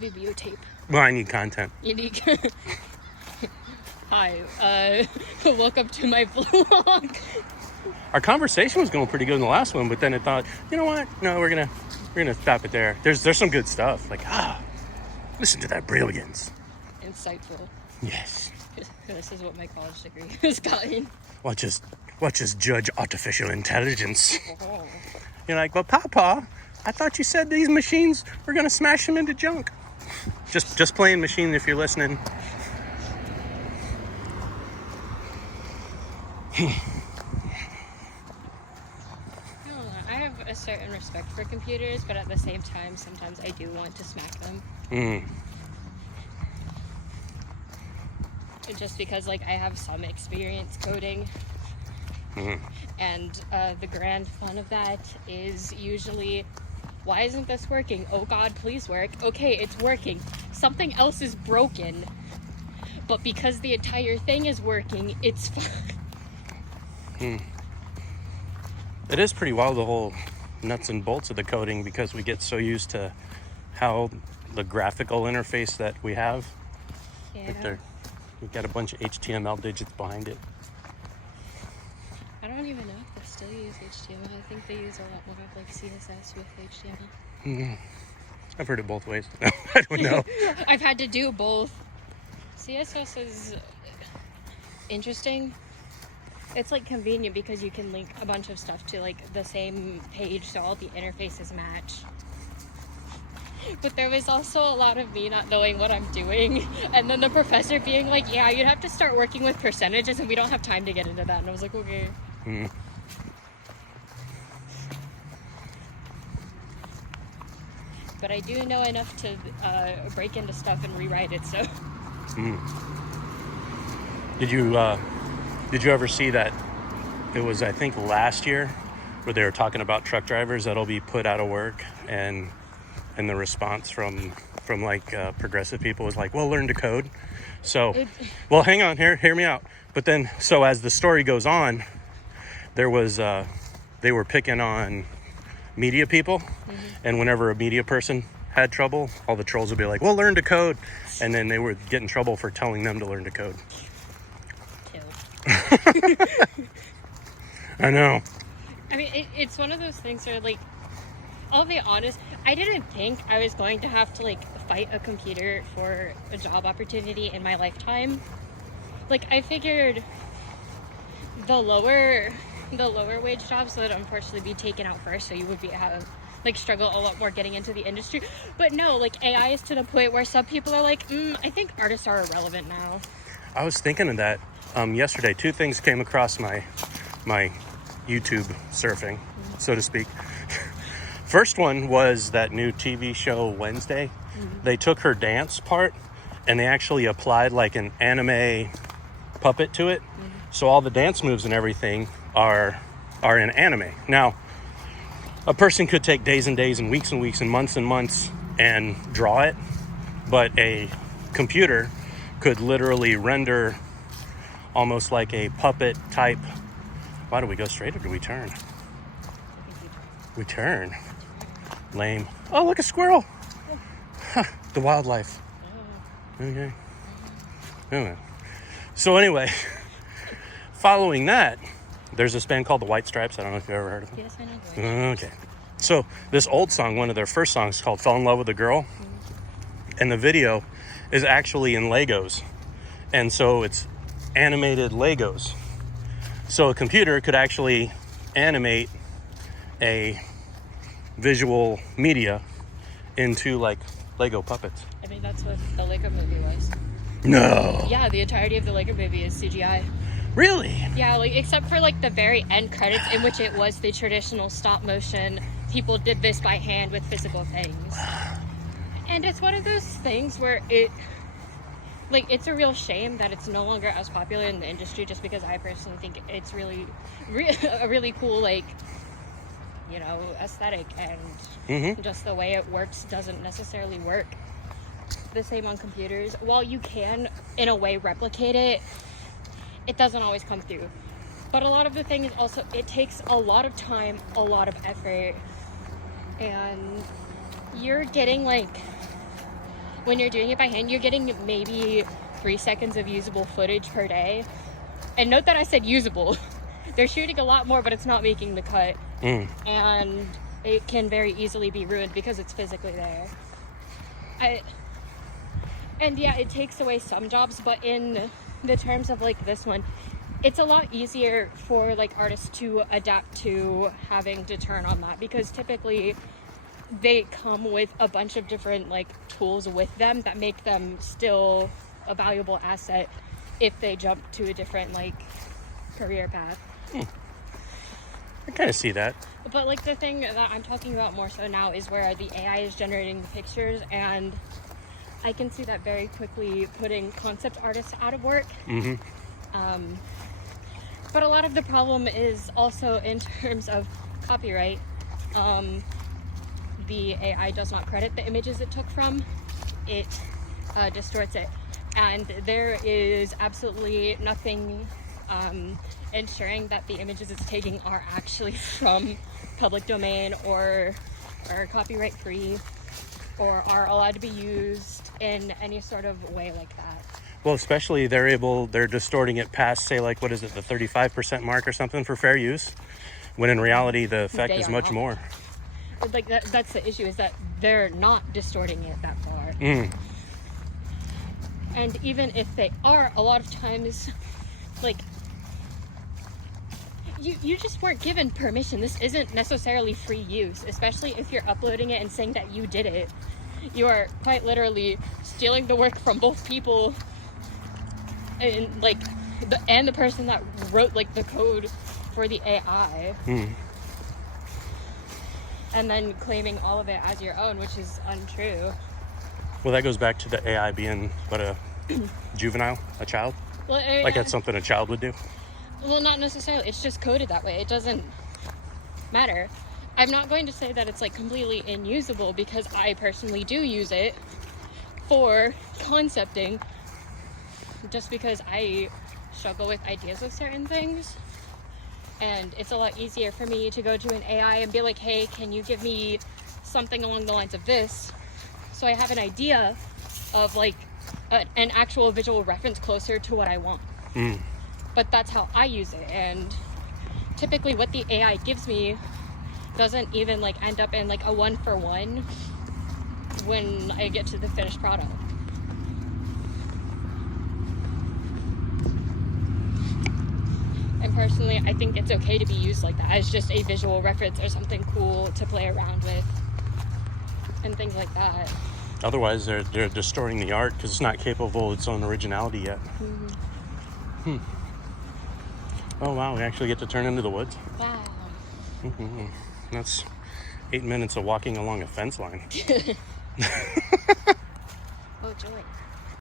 videotape. Well, I need content. You need... Hi, welcome to my vlog. Our conversation was going pretty good in the last one, but then it thought, you know what? No, we're gonna stop it there. There's some good stuff. Like, listen to that brilliance. Insightful. Yes. This is what my college degree has gotten. Watch us judge artificial intelligence. Oh. You're like, well, Papa, I thought you said these machines were gonna smash them into junk. Just playing machine if you're listening. I have a certain respect for computers, but at the same time, sometimes I do want to smack them. Just because, like, I have some experience coding. And the grand fun of that is usually, why isn't this working? Oh God, please work. Okay, it's working. Something else is broken. But because the entire thing is working, it's fine. It is pretty wild, the whole nuts and bolts of the coding, because we get so used to how the graphical interface that we have. Yeah. Like we've got a bunch of HTML digits behind it. I don't even know if they still use HTML. I think they use a lot more of like CSS with HTML. I've heard it both ways. I don't know. I've had to do both. CSS is interesting. It's like convenient because you can link a bunch of stuff to like the same page so all the interfaces match. But there was also a lot of me not knowing what I'm doing, and then the professor being like, yeah, you'd have to start working with percentages and we don't have time to get into that. And I was like, okay. But I do know enough to break into stuff and rewrite it, so. Did you ever see that? It was, I think, last year, where they were talking about truck drivers that'll be put out of work, and the response from like progressive people was like, well, learn to code. So, well, hang on, hear me out. But then, so as the story goes on, there was they were picking on media people, and whenever a media person had trouble, all the trolls would be like, well, learn to code, and then they would get in trouble for telling them to learn to code. I know. I mean, it's one of those things where, like, I'll be honest, I didn't think I was going to have to, like, fight a computer for a job opportunity in my lifetime. Like, I figured the lower wage jobs would unfortunately be taken out first, so you would struggle a lot more getting into the industry. But no, like, AI is to the point where some people are like, I think artists are irrelevant now. I was thinking of that yesterday. Two things came across my YouTube surfing, so to speak. First one was that new TV show Wednesday. They took her dance part and they actually applied like an anime puppet to it. So all the dance moves and everything are in anime. Now, a person could take days and days and weeks and months and draw it, but a computer could literally render almost like a puppet type. Why do we go straight or do we turn? We turn. Lame. Oh, look, a squirrel. The wildlife. Okay. Anyway. So anyway, following that, there's this band called the White Stripes. I don't know if you've ever heard of them. Yes, I know. Okay. So this old song, one of their first songs, called Fell in Love with a Girl. And the video is actually in Legos. And so it's animated Legos. So a computer could actually animate a visual media into like Lego puppets. I mean, that's what the Lego movie was. No. Yeah, the entirety of the Lego movie is CGI. Really? Yeah, like, except for like the very end credits in which it was the traditional stop motion. People did this by hand with physical things. And it's one of those things where it's a real shame that it's no longer as popular in the industry, just because I personally think it's really a really cool, like, you know, aesthetic, and just the way it works doesn't necessarily work the same on computers. While you can, in a way, replicate it, it doesn't always come through. But a lot of the thing is also, it takes a lot of time, a lot of effort, and you're getting, like, when you're doing it by hand, you're getting maybe 3 seconds of usable footage per day. And note that I said usable. They're shooting a lot more, but it's not making the cut. And it can very easily be ruined because it's physically there. And yeah, it takes away some jobs, but in the terms of like this one, it's a lot easier for like artists to adapt to having to turn on that, because typically they come with a bunch of different like tools with them that make them still a valuable asset if they jump to a different like career path. I kind of see that. But like the thing that I'm talking about more so now is where the AI is generating the pictures, and I can see that very quickly putting concept artists out of work. But a lot of the problem is also in terms of copyright. The AI does not credit the images it took from. It distorts it. And there is absolutely nothing ensuring that the images it's taking are actually from public domain or are copyright free or are allowed to be used in any sort of way like that. Well, especially they're distorting it past, say, like, what is it, the 35% mark or something for fair use, when in reality the effect is much more. Like that's the issue, is that they're not distorting it that far. And even if they are, a lot of times, like, you just weren't given permission. This isn't necessarily free use, especially if you're uploading it and saying that you did it. You are quite literally stealing the work from both people and like the person that wrote like the code for the AI. And then claiming all of it as your own, which is untrue. Well, that goes back to the AI being what, a juvenile, a child? Well, like that's something a child would do? Well, not necessarily. It's just coded that way. It doesn't matter. I'm not going to say that it's like completely unusable, because I personally do use it for concepting, just because I struggle with ideas of certain things. And it's a lot easier for me to go to an AI and be like, hey, can you give me something along the lines of this? So I have an idea of like an actual visual reference closer to what I want. But that's how I use it. And typically what the AI gives me doesn't even like end up in like a 1-for-1 when I get to the finished product. And personally, I think it's okay to be used like that, as just a visual reference or something cool to play around with and things like that. Otherwise, they're distorting the art because it's not capable of its own originality yet. Oh wow, we actually get to turn into the woods. Wow. That's 8 minutes of walking along a fence line. Oh joy.